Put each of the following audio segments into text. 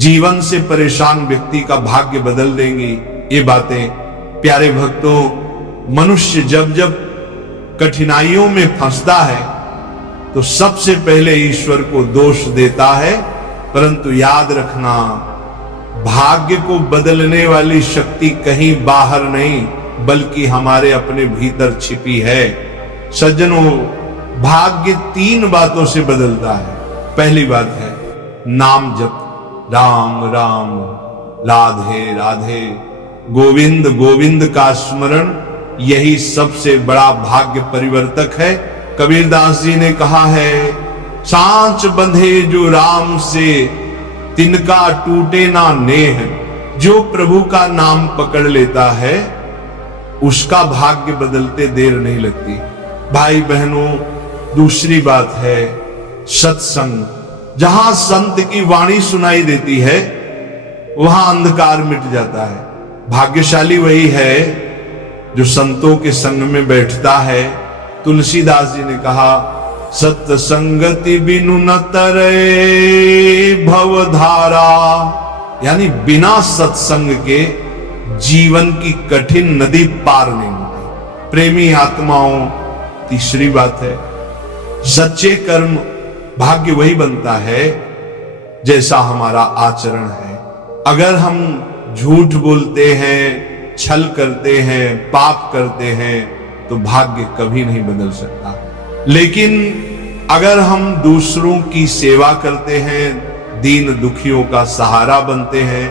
जीवन से परेशान व्यक्ति का भाग्य बदल देंगी ये बातें। प्यारे भक्तों, मनुष्य जब जब कठिनाइयों में फंसता है तो सबसे पहले ईश्वर को दोष देता है, परंतु याद रखना, भाग्य को बदलने वाली शक्ति कहीं बाहर नहीं बल्कि हमारे अपने भीतर छिपी है। सज्जनों, भाग्य 3 बातों से बदलता है। पहली बात है नाम जप, राम राम राधे राधे, गोविंद गोविंद का स्मरण, यही सबसे बड़ा भाग्य परिवर्तक है। कबीरदास जी ने कहा है, सांच बंधे जो राम से तिनका टूटे ना नेह। जो प्रभु का नाम पकड़ लेता है उसका भाग्य बदलते देर नहीं लगती। भाई बहनों, दूसरी बात है सत्संग। जहां संत की वाणी सुनाई देती है वहां अंधकार मिट जाता है। भाग्यशाली वही है जो संतों के संग में बैठता है। तुलसीदास जी ने कहा, सत्संगति बिनु न तरे भवधारा, यानी बिना सत्संग के जीवन की कठिन नदी पार नहीं होती। प्रेमी आत्माओं, तीसरी बात है सच्चे कर्म। भाग्य वही बनता है जैसा हमारा आचरण है। अगर हम झूठ बोलते हैं, छल करते हैं, पाप करते हैं तो भाग्य कभी नहीं बदल सकता। लेकिन अगर हम दूसरों की सेवा करते हैं, दीन दुखियों का सहारा बनते हैं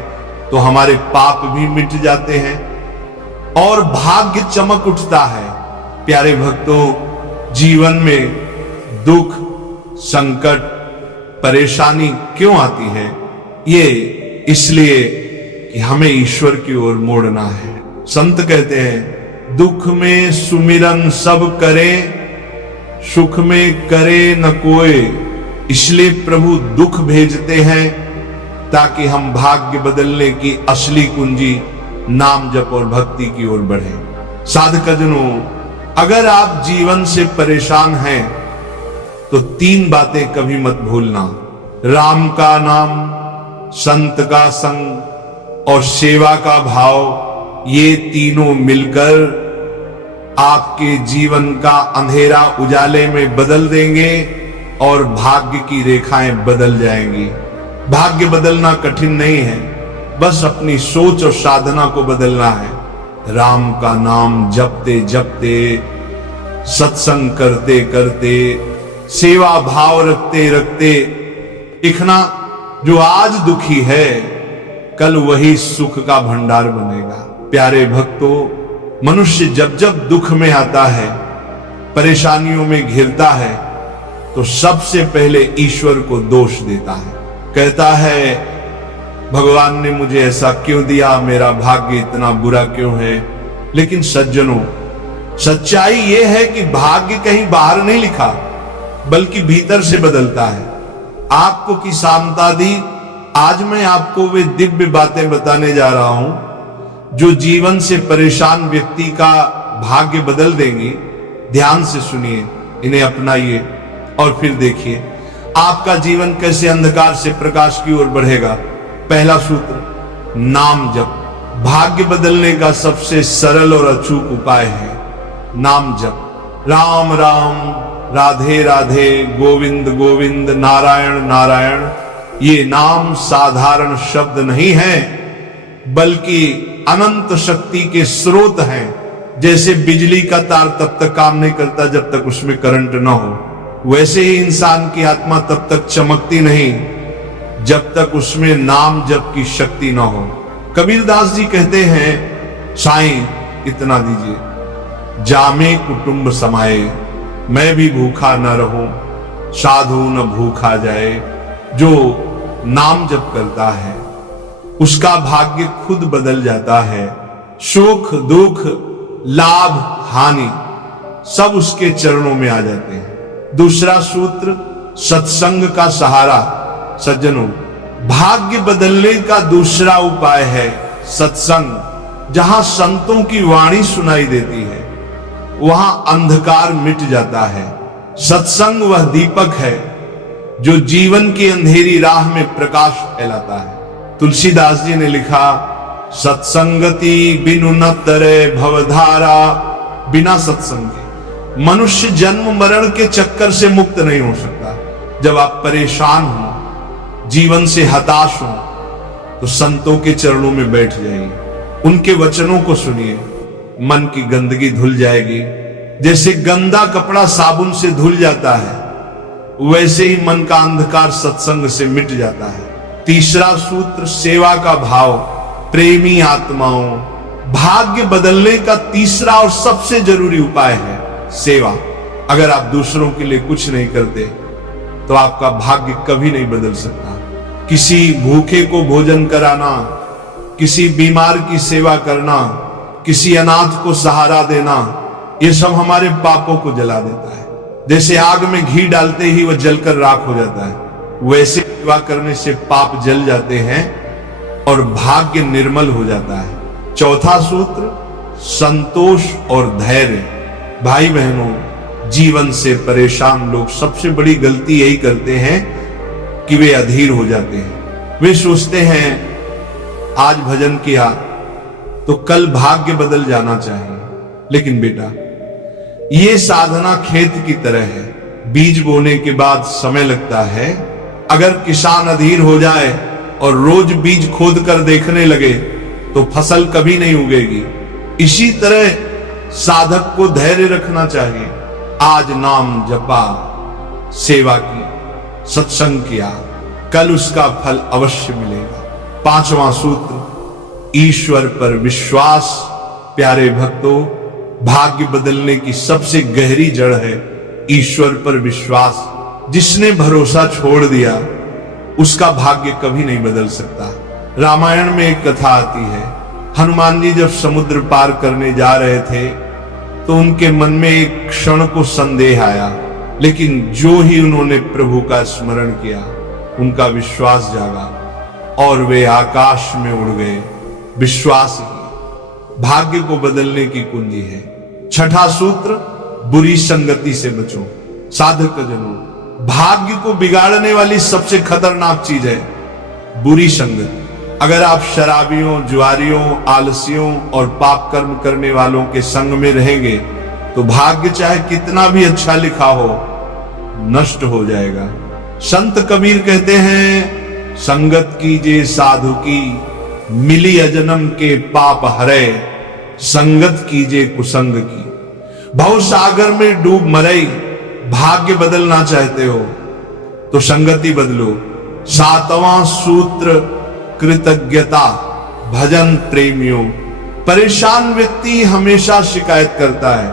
तो हमारे पाप भी मिट जाते हैं और भाग्य चमक उठता है। प्यारे भक्तों, जीवन में दुख, संकट, परेशानी क्यों आती है? ये इसलिए कि हमें ईश्वर की ओर मोड़ना है। संत कहते हैं, दुख में सुमिरन सब करे, सुख में करे न कोई। इसलिए प्रभु दुख भेजते हैं ताकि हम भाग्य बदलने की असली कुंजी नाम जप और भक्ति की ओर बढ़े। साधकजनों, अगर आप जीवन से परेशान हैं तो 3 बातें कभी मत भूलना, राम का नाम, संत का संग और सेवा का भाव। ये तीनों मिलकर आपके जीवन का अंधेरा उजाले में बदल देंगे और भाग्य की रेखाएं बदल जाएंगी। भाग्य बदलना कठिन नहीं है, बस अपनी सोच और साधना को बदलना है। राम का नाम जपते जपते, सत्संग करते करते, सेवा भाव रखते रखते, दिखना जो आज दुखी है कल वही सुख का भंडार बनेगा। प्यारे भक्तों, मनुष्य जब जब दुख में आता है, परेशानियों में घिरता है तो सबसे पहले ईश्वर को दोष देता है। कहता है, भगवान ने मुझे ऐसा क्यों दिया, मेरा भाग्य इतना बुरा क्यों है। लेकिन सज्जनों, सच्चाई यह है कि भाग्य कहीं बाहर नहीं लिखा बल्कि भीतर से बदलता है। आपको की शांता दी, आज मैं आपको वे दिव्य बातें बताने जा रहा हूं जो जीवन से परेशान व्यक्ति का भाग्य बदल देंगी। ध्यान से सुनिए, इन्हें अपनाइए और फिर देखिए आपका जीवन कैसे अंधकार से प्रकाश की ओर बढ़ेगा। पहला सूत्र, नाम जप। भाग्य बदलने का सबसे सरल और अचूक उपाय है नाम जप। राम राम, राधे राधे, गोविंद गोविंद, नारायण नारायण। ये नाम साधारण शब्द नहीं है बल्कि अनंत शक्ति के स्रोत हैं। जैसे बिजली का तार तब तक काम नहीं करता जब तक उसमें करंट ना हो, वैसे ही इंसान की आत्मा तब तक चमकती नहीं जब तक उसमें नाम जप की शक्ति ना हो। कबीरदास जी कहते हैं, साईं इतना दीजिए, जामे कुटुंब समाए, मैं भी भूखा न रहूं, साधु न भूखा जाए। जो नाम जप करता है उसका भाग्य खुद बदल जाता है। सुख दुख, लाभ हानि सब उसके चरणों में आ जाते हैं। दूसरा सूत्र, सत्संग का सहारा। सज्जनों, भाग्य बदलने का दूसरा उपाय है सत्संग। जहां संतों की वाणी सुनाई देती है वहां अंधकार मिट जाता है। सत्संग वह दीपक है जो जीवन की अंधेरी राह में प्रकाश फैलाता है। तुलसीदास जी ने लिखा, सत्संगति बिनु न तरे भवधारा। बिना सत्संग के मनुष्य जन्म मरण के चक्कर से मुक्त नहीं हो सकता। जब आप परेशान हो, जीवन से हताश हो, तो संतों के चरणों में बैठ जाइए, उनके वचनों को सुनिए, मन की गंदगी धुल जाएगी। जैसे गंदा कपड़ा साबुन से धुल जाता है, वैसे ही मन का अंधकार सत्संग से मिट जाता है। तीसरा सूत्र, सेवा का भाव। प्रेमी आत्माओं, भाग्य बदलने का तीसरा और सबसे जरूरी उपाय है सेवा। अगर आप दूसरों के लिए कुछ नहीं करते तो आपका भाग्य कभी नहीं बदल सकता। किसी भूखे को भोजन कराना, किसी बीमार की सेवा करना, किसी अनाथ को सहारा देना, ये सब हमारे पापों को जला देता है। जैसे आग में घी डालते ही वह जलकर राख हो जाता है, वैसे सेवा करने से पाप जल जाते हैं और भाग्य निर्मल हो जाता है। चौथा सूत्र, संतोष और धैर्य। भाई बहनों, जीवन से परेशान लोग सबसे बड़ी गलती यही करते हैं कि वे अधीर हो जाते हैं। वे सोचते हैं आज भजन किया तो कल भाग्य बदल जाना चाहिए। लेकिन बेटा, ये साधना खेत की तरह है, बीज बोने के बाद समय लगता है। अगर किसान अधीर हो जाए और रोज बीज खोद कर देखने लगे तो फसल कभी नहीं उगेगी। इसी तरह साधक को धैर्य रखना चाहिए। आज नाम जपा, सेवा की, सत्संग किया, कल उसका फल अवश्य मिलेगा। पांचवा सूत्र, ईश्वर पर विश्वास। प्यारे भक्तों, भाग्य बदलने की सबसे गहरी जड़ है ईश्वर पर विश्वास। जिसने भरोसा छोड़ दिया उसका भाग्य कभी नहीं बदल सकता। रामायण में एक कथा आती है, हनुमान जी जब समुद्र पार करने जा रहे थे तो उनके मन में एक क्षण को संदेह आया, लेकिन जो ही उन्होंने प्रभु का स्मरण किया, उनका विश्वास जागा और वे आकाश में उड़ गए। विश्वास ही भाग्य को बदलने की कुंजी है। छठा सूत्र, बुरी संगति से बचो। साधक जनों, भाग्य को बिगाड़ने वाली सबसे खतरनाक चीज है बुरी संगति। अगर आप शराबियों, जुआरियों, आलसियों और पाप कर्म करने वालों के संग में रहेंगे तो भाग्य चाहे कितना भी अच्छा लिखा हो, नष्ट हो जाएगा। संत कबीर कहते हैं, संगत कीजिए साधु की, मिली अजन्म के पाप हरे, संगत कीजिए कुसंग की। भव सागर में डूब मरई। भाग्य बदलना चाहते हो तो संगति बदलो। सातवां सूत्र, कृतज्ञता। भजन प्रेमियों, परेशान व्यक्ति हमेशा शिकायत करता है,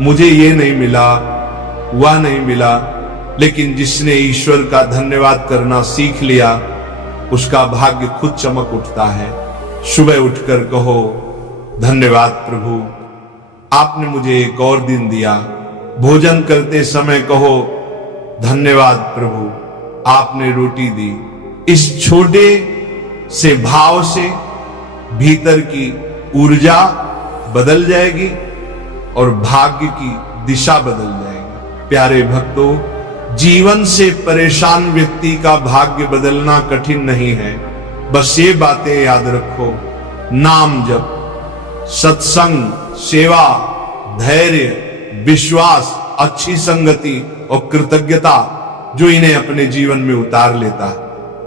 मुझे ये नहीं मिला, वह नहीं मिला। लेकिन जिसने ईश्वर का धन्यवाद करना सीख लिया, उसका भाग्य खुद चमक उठता है। सुबह उठकर कहो, धन्यवाद प्रभु, आपने मुझे एक और दिन दिया। भोजन करते समय कहो, धन्यवाद प्रभु, आपने रोटी दी। इस छोटे से भाव से भीतर की ऊर्जा बदल जाएगी और भाग्य की दिशा बदल जाएगी। प्यारे भक्तों, जीवन से परेशान व्यक्ति का भाग्य बदलना कठिन नहीं है। बस ये बातें याद रखो, नाम जप, सत्संग, सेवा, धैर्य, विश्वास, अच्छी संगति और कृतज्ञता जो इन्हें अपने जीवन में उतार लेता है,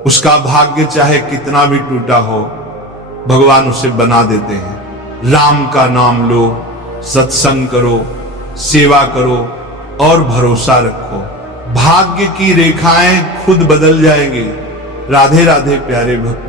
उसका भाग्य चाहे कितना भी टूटा हो, भगवान उसे बना देते हैं। राम का नाम लो, सत्संग करो, सेवा करो और भरोसा रखो। भाग्य की रेखाएं खुद बदल जाएंगी। राधे राधे प्यारे भक्त।